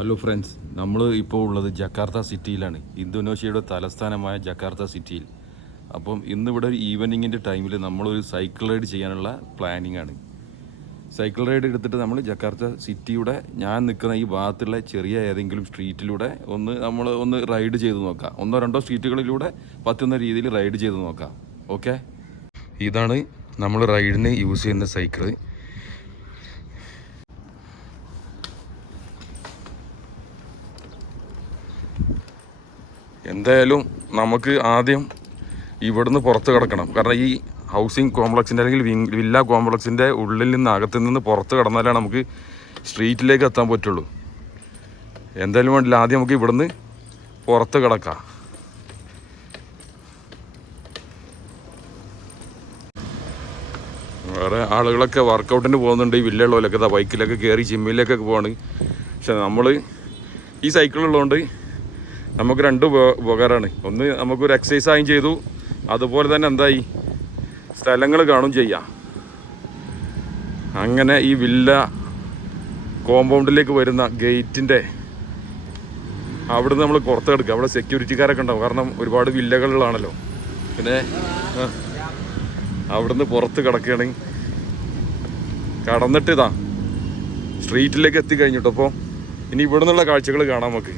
Hello friends, നമ്മൾ ഇപ്പോൾ ഉള്ളത് ജക്കാർത്ത സിറ്റിയിലാണ്. ഇന്തോനേഷ്യയുടെ തലസ്ഥാനമായ ജക്കാർത്ത സിറ്റിയിൽ. അപ്പം ഇന്നിവിടെ ഒരു ഈവനിങ്ങിൻ്റെ ടൈമിൽ നമ്മളൊരു സൈക്കിൾ റൈഡ് ചെയ്യാനുള്ള പ്ലാനിങ് ആണ്. സൈക്കിൾ റൈഡ് എടുത്തിട്ട് നമ്മൾ ജക്കാർത്ത സിറ്റിയുടെ ഞാൻ നിൽക്കുന്ന ഈ ഭാഗത്തുള്ള ചെറിയ ഏതെങ്കിലും സ്ട്രീറ്റിലൂടെ ഒന്ന് റൈഡ് ചെയ്ത് നോക്കാം. 1-2 സ്ട്രീറ്റുകളിലൂടെ പറ്റുന്ന രീതിയിൽ റൈഡ് ചെയ്ത് നോക്കാം. ഓക്കെ, ഇതാണ് നമ്മൾ റൈഡിന് യൂസ് ചെയ്യുന്ന സൈക്കിള്. എന്തായാലും നമുക്ക് ആദ്യം ഇവിടുന്ന് പുറത്ത് കിടക്കണം. കാരണം ഈ ഹൗസിംഗ് കോംപ്ലക്സിൻ്റെ അല്ലെങ്കിൽ വില്ല കോംപ്ലക്സിൻ്റെ ഉള്ളിൽ നിന്ന് അകത്തു നിന്ന് പുറത്ത് കിടന്നാലാണ് നമുക്ക് സ്ട്രീറ്റിലേക്ക് എത്താൻ പറ്റുള്ളൂ. എന്തായാലും വേണ്ടില്ല, ആദ്യം നമുക്ക് ഇവിടുന്ന് പുറത്ത് കിടക്കാം. വേറെ ആളുകളൊക്കെ വർക്കൗട്ടിന് പോകുന്നുണ്ട്. ഈ വില്ലയുള്ളവരൊക്കെ ബൈക്കിലൊക്കെ കയറി ജിമ്മിലേക്കൊക്കെ പോവാണ്. പക്ഷെ നമ്മൾ ഈ സൈക്കിളുള്ളതുകൊണ്ട് നമുക്ക് 2 ഉപകാരമാണ്. ഒന്ന്, നമുക്കൊരു എക്സസൈസായും ചെയ്തു, അതുപോലെ തന്നെ എന്തായി സ്ഥലങ്ങൾ കാണും ചെയ്യാം. അങ്ങനെ ഈ വില്ല കോമ്പൗണ്ടിലേക്ക് വരുന്ന ഗേറ്റിൻ്റെ അവിടുന്ന് നമ്മൾ പുറത്ത് കിടക്കുക. അവിടെ സെക്യൂരിറ്റിക്കാരൊക്കെ ഉണ്ടാവും, കാരണം ഒരുപാട് വില്ലകളിലാണല്ലോ. പിന്നെ അവിടുന്ന് പുറത്ത് കിടക്കുകയാണ്. കടന്നിട്ട് ഇതാ സ്ട്രീറ്റിലേക്ക് എത്തിക്കഴിഞ്ഞിട്ടോ. അപ്പോൾ ഇനി ഇവിടെ നിന്നുള്ള കാഴ്ചകൾ കാണാം നമുക്ക്.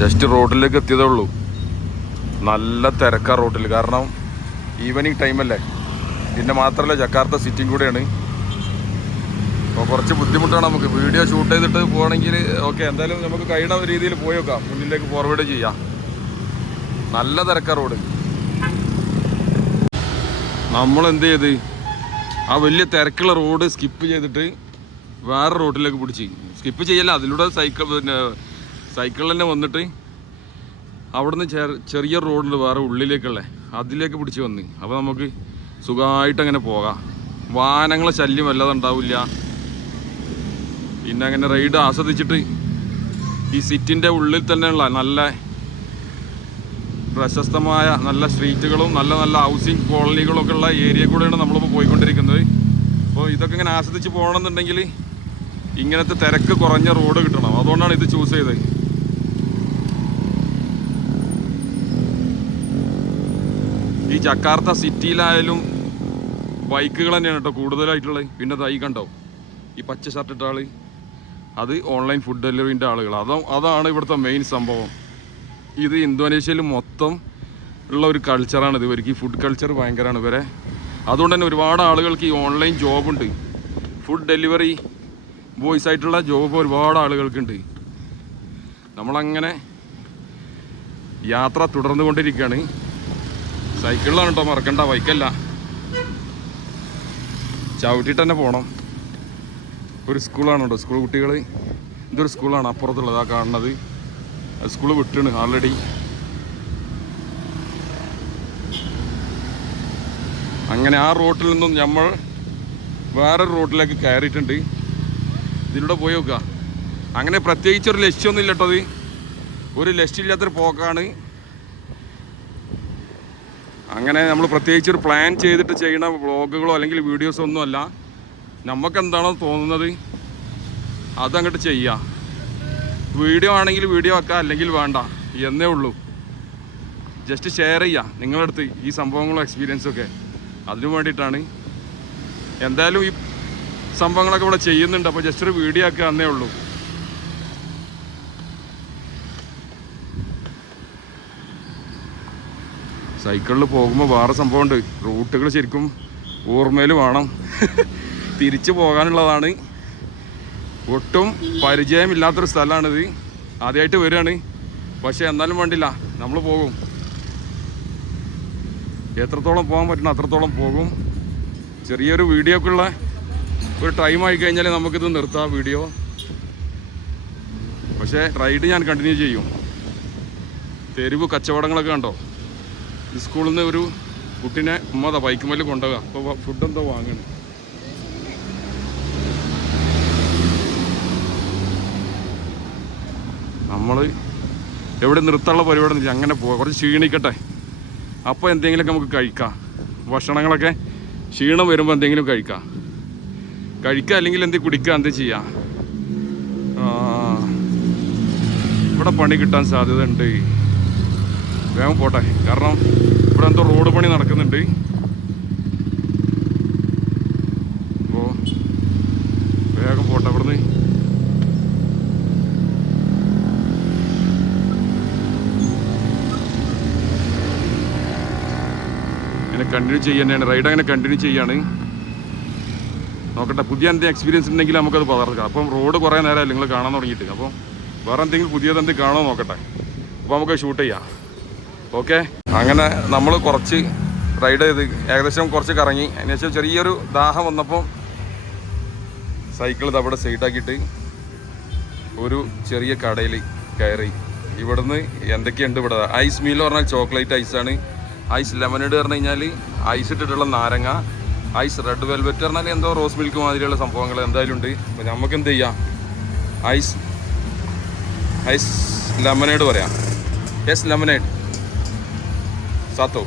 ജസ്റ്റ് റോഡിലേക്ക് എത്തിയതേ ഉള്ളൂ. നല്ല തിരക്കാ റോഡിൽ, കാരണം ഈവനിങ് ടൈമല്ലേ. പിന്നെ മാത്രമല്ല ജക്കാർത്ത സിറ്റിയും കൂടെയാണ്. അപ്പോൾ കുറച്ച് ബുദ്ധിമുട്ടാണ് നമുക്ക് വീഡിയോ ഷൂട്ട് ചെയ്തിട്ട് പോകണമെങ്കിൽ. ഓക്കെ, എന്തായാലും നമുക്ക് കഴിയുന്ന രീതിയിൽ പോയി നോക്കാം, മുന്നിലേക്ക് ഫോർവേഡ് ചെയ്യാം. നല്ല തിരക്കാ റോഡ്. നമ്മൾ എന്ത് ചെയ്ത് ആ വലിയ തിരക്കുള്ള റോഡ് സ്കിപ്പ് ചെയ്തിട്ട് വേറെ റോഡിലേക്ക് പിടിച്ച്, സ്കിപ്പ് ചെയ്യല്ല, അതിലൂടെ സൈക്കിളിൽ തന്നെ വന്നിട്ട് അവിടുന്ന് ചെറിയ റോഡുണ്ട് വേറെ ഉള്ളിലേക്കുള്ള, അതിലേക്ക് പിടിച്ച് വന്ന്. അപ്പോൾ നമുക്ക് സുഖമായിട്ട് അങ്ങനെ പോകാം. വാഹനങ്ങളെ ശല്യം വല്ലാതെ ഉണ്ടാവില്ല. പിന്നെ അങ്ങനെ റൈഡ് ആസ്വദിച്ചിട്ട് ഈ സിറ്റിൻ്റെ ഉള്ളിൽ തന്നെയുള്ള നല്ല പ്രശസ്തമായ നല്ല സ്ട്രീറ്റുകളും നല്ല നല്ല ഹൗസിംഗ് കോളനികളൊക്കെ ഉള്ള ഏരിയ കൂടെയാണ് നമ്മളിപ്പോൾ പോയിക്കൊണ്ടിരിക്കുന്നത്. അപ്പോൾ ഇതൊക്കെ ഇങ്ങനെ ആസ്വദിച്ച് പോകണമെന്നുണ്ടെങ്കിൽ ഇങ്ങനത്തെ തിരക്ക് കുറഞ്ഞ റോഡ് കിട്ടണം. അതുകൊണ്ടാണ് ഇത് ചൂസ് ചെയ്തത്. ഈ ജക്കാർത്ത സിറ്റിയിലായാലും ബൈക്കുകൾ തന്നെയാണ് കേട്ടോ കൂടുതലായിട്ടുള്ളത്. പിന്നെ തൈ കണ്ടോ, ഈ പച്ച ഷർട്ട് ഇട്ട ആൾ, അത് ഓൺലൈൻ ഫുഡ് ഡെലിവറിൻ്റെ ആളുകൾ. അതാണ് ഇവിടുത്തെ മെയിൻ സംഭവം. ഇത് ഇന്തോനേഷ്യയിൽ മൊത്തം ഉള്ള ഒരു കൾച്ചറാണിത്. ഇവർക്ക് ഈ ഫുഡ് കൾച്ചർ ഭയങ്കരമാണ് ഇവരെ. അതുകൊണ്ട് തന്നെ ഒരുപാട് ആളുകൾക്ക് ഈ ഓൺലൈൻ ജോബുണ്ട്. ഫുഡ് ഡെലിവറി ബോയ്സ് ആയിട്ടുള്ള ജോബ് ഒരുപാട് ആളുകൾക്കുണ്ട്. നമ്മളങ്ങനെ യാത്ര തുടർന്നു കൊണ്ടിരിക്കുകയാണ്. സൈക്കിളിലാണ് കേട്ടോ, മറക്കണ്ട, ബൈക്കല്ല. ചവിട്ടിട്ട് തന്നെ പോകണം. ഒരു സ്കൂളാണ് കേട്ടോ, സ്കൂൾ കുട്ടികൾ. ഇതൊരു സ്കൂളാണ് അപ്പുറത്തുള്ളത്, ആ കാണുന്നത്. സ്കൂൾ വിട്ടാണ് ആൾറെഡി. അങ്ങനെ ആ റോട്ടിൽ നിന്നും നമ്മൾ വേറൊരു റോഡിലേക്ക് കയറിയിട്ടുണ്ട്. ഇതിലൂടെ പോയി നോക്കുക. അങ്ങനെ പ്രത്യേകിച്ചൊരു ലക്ഷ്യമൊന്നുമില്ല കേട്ടോ, അത് ഒരു ലക്ഷ്യമില്ലാത്തൊരു പോക്കാണ്. അങ്ങനെ നമ്മൾ പ്രത്യേകിച്ചൊരു പ്ലാൻ ചെയ്തിട്ട് ചെയ്യുന്ന വ്ളോഗുകളോ അല്ലെങ്കിൽ വീഡിയോസോ ഒന്നുമല്ല. നമുക്കെന്താണോ തോന്നുന്നത് അതങ്ങോട്ട് ചെയ്യാം. വീഡിയോ ആണെങ്കിൽ വീഡിയോ ആക്കാം, അല്ലെങ്കിൽ വേണ്ട എന്നേ ഉള്ളൂ. ജസ്റ്റ് ഷെയർ ചെയ്യാം നിങ്ങളുടെ അടുത്ത് ഈ സംഭവങ്ങളും എക്സ്പീരിയൻസൊക്കെ. അതിനു വേണ്ടിയിട്ടാണ്. എന്തായാലും ഈ സംഭവങ്ങളൊക്കെ ഇവിടെ ചെയ്യുന്നുണ്ട്. അപ്പോൾ ജസ്റ്റ് ഒരു വീഡിയോ ആക്കുക എന്നേ ഉള്ളൂ. സൈക്കിളിൽ പോകുമ്പോൾ വേറെ സംഭവമുണ്ട്. റൂട്ടുകൾ ശരിക്കും ഓർമ്മയിൽ വേണം. തിരിച്ചു പോകാനുള്ളതാണ്. ഒട്ടും പരിചയമില്ലാത്തൊരു സ്ഥലമാണിത്. ആദ്യമായിട്ട് വരികയാണ്. പക്ഷേ എന്നാലും വേണ്ടില്ല, നമ്മൾ പോകും. എത്രത്തോളം പോകാൻ പറ്റണം അത്രത്തോളം പോകും. ചെറിയൊരു വീഡിയോ ഒക്കെ ഉള്ള ഒരു ടൈം ആയി കഴിഞ്ഞാൽ നമുക്കിത് നിർത്താം വീഡിയോ. പക്ഷേ റൈഡ് ഞാൻ കണ്ടിന്യൂ ചെയ്യും. തെരുവ് കച്ചവടങ്ങളൊക്കെ കണ്ടോ. സ്കൂളിൽ നിന്ന് ഒരു കുട്ടീനെ ഉമ്മതാ ബൈക്കുമേൽ കൊണ്ടുപോകുക. അപ്പോൾ ഫുഡ് എന്തോ വാങ്ങണം. നമ്മൾ എവിടെ നിർത്താനുള്ള പരിപാടി അങ്ങനെ പോവാം. കുറച്ച് ക്ഷീണിക്കട്ടെ, അപ്പോൾ എന്തെങ്കിലുമൊക്കെ നമുക്ക് കഴിക്കാം. ഭക്ഷണങ്ങളൊക്കെ ക്ഷീണം വരുമ്പോൾ എന്തെങ്കിലും കഴിക്കുക, അല്ലെങ്കിൽ എന്ത് കുടിക്കുക, എന്ത് ചെയ്യുക. ഇവിടെ പണി കിട്ടാൻ സാധ്യത ഉണ്ട്. വേഗം പോട്ടെ, കാരണം ഇവിടെ എന്തോ റോഡ് പണി നടക്കുന്നുണ്ട്. അപ്പോൾ വേഗം പോട്ടെ ഇവിടുന്ന്. അങ്ങനെ കണ്ടിന്യൂ ചെയ്യാനാണ് റൈഡ്, അങ്ങനെ കണ്ടിന്യൂ ചെയ്യാണ്. നോക്കട്ടെ, പുതിയ എന്തെങ്കിലും എക്സ്പീരിയൻസ് ഉണ്ടെങ്കിൽ നമുക്കത് പകർക്കാം. അപ്പം റോഡ് കുറേ നേരമല്ല നിങ്ങൾ കാണാൻ തുടങ്ങിയിട്ട്. അപ്പം വേറെ എന്തെങ്കിലും പുതിയതെന്തെങ്കിലും കാണുമോ നോക്കട്ടെ, അപ്പോൾ നമുക്ക് ഷൂട്ട് ചെയ്യാം. ഓക്കെ, അങ്ങനെ നമ്മൾ കുറച്ച് റൈഡ് ചെയ്ത് ഏകദേശം കുറച്ച് കറങ്ങി. അതിനുശേഷം ചെറിയൊരു ദാഹം വന്നപ്പോൾ സൈക്കിൾ അവിടെ സൈഡാക്കിയിട്ട് ഒരു ചെറിയ കടയിൽ കയറി. ഇവിടുന്ന് എന്തൊക്കെയുണ്ട് ഇവിടെ, ഐസ് മീൽ പറഞ്ഞാൽ ചോക്ലേറ്റ് ഐസാണ്, ഐസ് ലെമനേഡ് പറഞ്ഞു കഴിഞ്ഞാൽ ഐസ് ഇട്ടിട്ടുള്ള നാരങ്ങ, ഐസ് റെഡ് വെൽവെറ്റ് പറഞ്ഞാൽ എന്തോ റോസ് മിൽക്ക് മാതിരിയുള്ള സംഭവങ്ങൾ എന്തായാലും ഉണ്ട്. അപ്പോൾ നമുക്ക് എന്ത് ചെയ്യാം, ഐസ് ലെമനേഡ് പറയാം. യെസ്, ലെമനേഡ് സാത്തോ,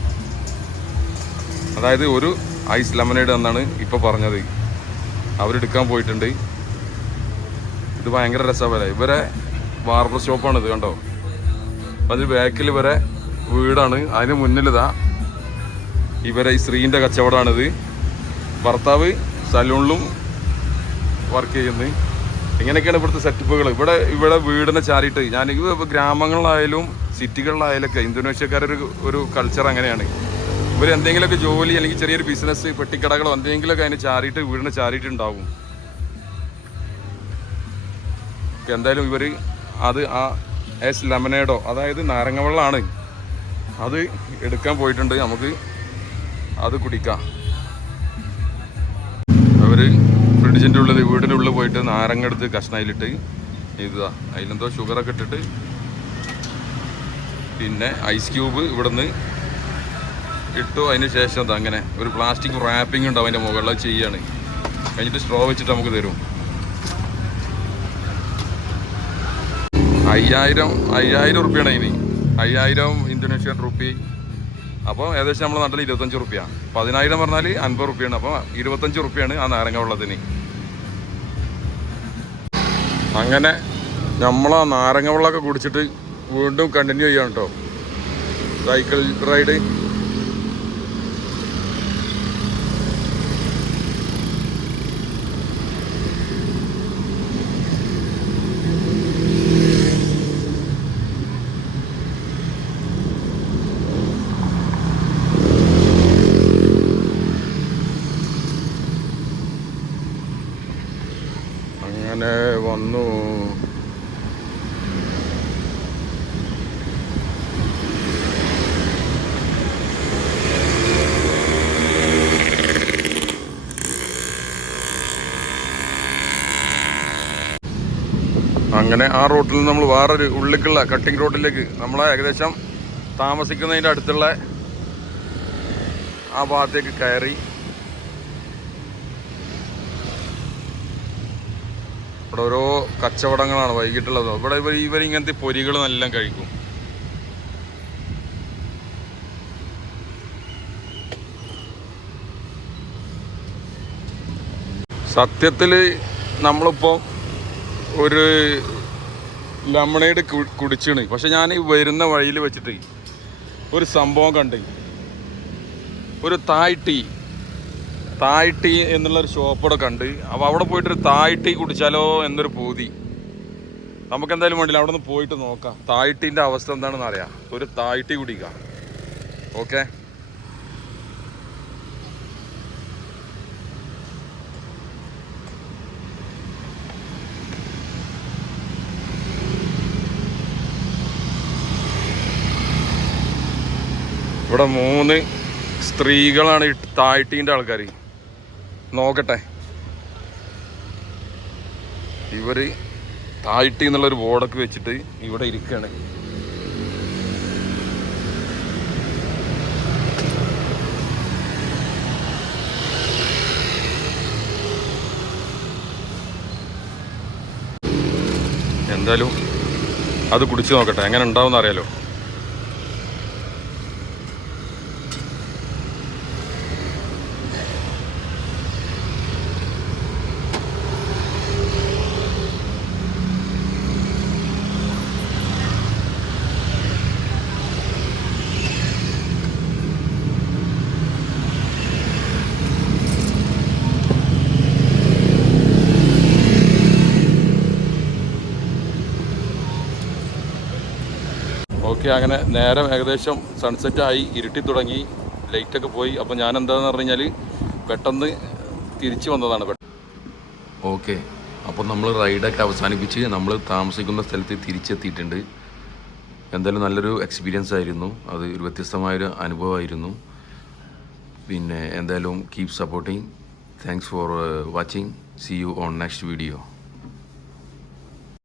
അതായത് ഒരു ഐസ് ലെമനേഡ് എന്നാണ് ഇപ്പോൾ പറഞ്ഞത്. അവരെടുക്കാൻ പോയിട്ടുണ്ട്. ഇത് ഭയങ്കര രസമല്ലേ. ഇവരെ ബാർബർ ഷോപ്പാണിത്, കണ്ടോ. അതിന് ബാക്കിൽ ഇവരെ വീടാണ്, അതിന് മുന്നിലിതാ ഇവരെ ഈ സ്ത്രീൻ്റെ കച്ചവടമാണിത്. ഭർത്താവ് സലൂണിലും വർക്ക് ചെയ്യുന്നത്. ഇങ്ങനെയൊക്കെയാണ് ഇവിടുത്തെ സെറ്റപ്പുകൾ. ഇവിടെ വീടിനെ ചാരിയിട്ട് ഞാൻ ഗ്രാമങ്ങളിലായാലും സിറ്റികളിലായാലൊക്കെ ഇന്തോനേഷ്യക്കാരൊരു ഒരു കൾച്ചർ അങ്ങനെയാണ്. ഇവർ എന്തെങ്കിലുമൊക്കെ ജോലി അല്ലെങ്കിൽ ചെറിയൊരു ബിസിനസ്, പെട്ടിക്കടകളോ എന്തെങ്കിലുമൊക്കെ അതിന് ചാരിയിട്ട് വീടിനെ ചാരിയിട്ടുണ്ടാവും. എന്തായാലും ഇവർ അത് ആ ഐസ് ലെമനേഡോ അതായത് നാരങ്ങ വെള്ളമാണ്, അത് എടുക്കാൻ പോയിട്ടുണ്ട്. നമുക്ക് അത് കുടിക്കാം. അവർ ഫ്രിഡ്ജിൻ്റെ ഉള്ളിൽ വീടിൻ്റെ ഉള്ളിൽ പോയിട്ട് നാരങ്ങ എടുത്ത് കഷ്ണയിലിട്ട് ഇതാ അതിലെന്തോ ഷുഗറൊക്കെ ഇട്ടിട്ട് പിന്നെ ഐസ് ക്യൂബ് ഇവിടുന്ന് ഇട്ടു. അതിന് ശേഷം അത് അങ്ങനെ ഒരു പ്ലാസ്റ്റിക് റാപ്പിംഗ് ഉണ്ടാവും അതിൻ്റെ മുകളിൽ ചെയ്യാണ്. കഴിഞ്ഞിട്ട് സ്ട്രോ വെച്ചിട്ട് നമുക്ക് തരും. 5000 റുപ്യാണ് ഇനി, 5000 ഇന്തോനേഷ്യൻ റുപ്പി. അപ്പോൾ ഏകദേശം നമ്മുടെ നാട്ടിൽ 25 റുപ്യ. 10,000 പറഞ്ഞാൽ 50 റുപ്യാണ്. അപ്പോൾ 25 റുപ്യാണ് ആ നാരങ്ങ വെള്ളത്തിന്. അങ്ങനെ നമ്മൾ ആ നാരങ്ങ വെള്ളമൊക്കെ കുടിച്ചിട്ട് വീണ്ടും കണ്ടിന്യൂ ചെയ്യാം കേട്ടോ സൈക്കിൾ റൈഡ്. അങ്ങനെ വന്നു. അങ്ങനെ ആ റോട്ടിൽ നിന്ന് നമ്മൾ വേറൊരു ഉള്ളിലേക്കുള്ള കട്ടിങ് റോഡിലേക്ക് നമ്മളെ ഏകദേശം താമസിക്കുന്നതിൻ്റെ അടുത്തുള്ള ആ ഭാഗത്തേക്ക് കയറി. ഇവിടെ ഓരോ കച്ചവടങ്ങളാണ് വൈകിട്ടുള്ളത്. ഇവിടെ ഇവരിങ്ങനത്തെ പൊരികൾ എല്ലാം കഴിക്കും. സത്യത്തിൽ നമ്മളിപ്പോൾ ഒരു ലെമണേഡ് കുടിച്ചാണ്. പക്ഷെ ഞാൻ വരുന്ന വഴിയിൽ വെച്ചിട്ട് ഒരു സംഭവം കണ്ട്, ഒരു തായ് ടീ എന്നുള്ളൊരു ഷോപ്പവിടെ കണ്ട്. അപ്പോൾ അവിടെ പോയിട്ടൊരു തായ് ടീ കുടിച്ചാലോ എന്നൊരു പൂതി. നമുക്കെന്തായാലും വേണ്ടില്ല, അവിടെ നിന്ന് പോയിട്ട് നോക്കാം തായ് ടീൻ്റെ അവസ്ഥ എന്താണെന്ന് അറിയാം. ഒരു തായ് ടീ കുടിക്കാം. ഓക്കെ, ഇവിടെ 3 സ്ത്രീകളാണ് തായ് ടീൻ്റെ ആൾക്കാർ. നോക്കട്ടെ, ഇവർ തായ് ടീ എന്നുള്ളൊരു ബോർഡൊക്കെ വെച്ചിട്ട് ഇവിടെ ഇരിക്കുകയാണ്. എന്തായാലും അത് കുടിച്ച് നോക്കട്ടെ, എങ്ങനെ ഉണ്ടാവും അറിയാലോ. ഓക്കെ, അങ്ങനെ നേരം ഏകദേശം സൺസെറ്റായി, ഇരുട്ടി തുടങ്ങി, ലൈറ്റൊക്കെ പോയി. അപ്പോൾ ഞാൻ എന്താണെന്ന് പറഞ്ഞു കഴിഞ്ഞാൽ പെട്ടെന്ന് തിരിച്ചു വന്നതാണ്. ഓക്കെ, അപ്പോൾ നമ്മൾ റൈഡൊക്കെ അവസാനിപ്പിച്ച് നമ്മൾ താമസിക്കുന്ന സ്ഥലത്ത് തിരിച്ചെത്തിയിട്ടുണ്ട്. എന്തായാലും നല്ലൊരു എക്സ്പീരിയൻസ് ആയിരുന്നു, അത് ഒരു വ്യത്യസ്തമായൊരു അനുഭവമായിരുന്നു. പിന്നെ എന്തായാലും keep supporting. Thanks for watching. See you on next video.